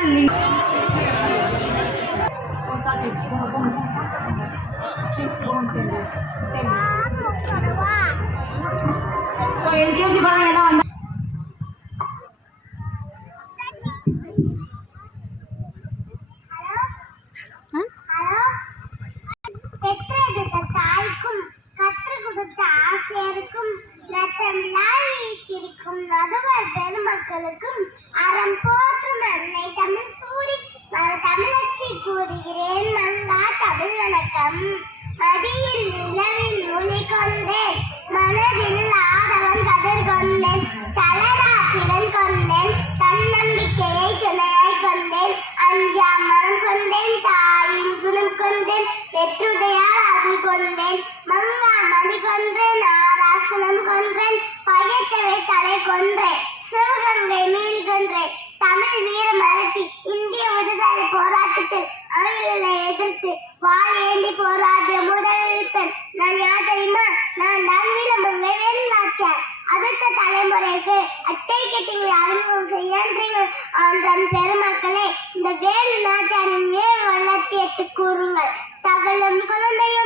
LKG படம் எல்லாம் வந்து பெருமக்களுக்கும் அறம் போற்றும் அன்னை தமிழ் கூறி தமிழச்சி கூறுகிறேன் மங்கா தமிழ் வணக்கம். மதியில் நிலவில் ஒளி கொண்டேன், மனதில் ஆதவன் கதிர் கொண்டேன், தளரா திறன் கொண்டேன், தன்னம்பிக்கையை துணையாய் கொண்டேன், அஞ்சா மனம் கொண்டேன், தாயின் குணம் கொண்டேன், வெற்றுடையால் அது கொண்டேன், மங்கா மதி கொன்றேன், ஆராசனம் கொன்றேன், பயத்தவை தலை கொன்றேன், சிவகங்கை மீள் கொன்றேன், தமிழ் வீர மரத்தி இந்திய விடுதலை போராட்டத்தில் ஆங்கிலேயரை எதிர்த்து வாள் ஏந்தி போராடிய முதலெழுத்தன் நான் யார் தெரியுமா? நான் தான் வீரமங்கை வேலுநாச்சியார். அடுத்த தலைமுறைக்கு அட்டை கட்டிங்களை அறிமுகம் செய்கின்றீர்கள் ஆன்றன் பெருமக்களே, இந்த வேலுநாச்சியாரின் 7 வல்லத்தியத்தை கூறுங்கள். தகவலும் குழந்தையும்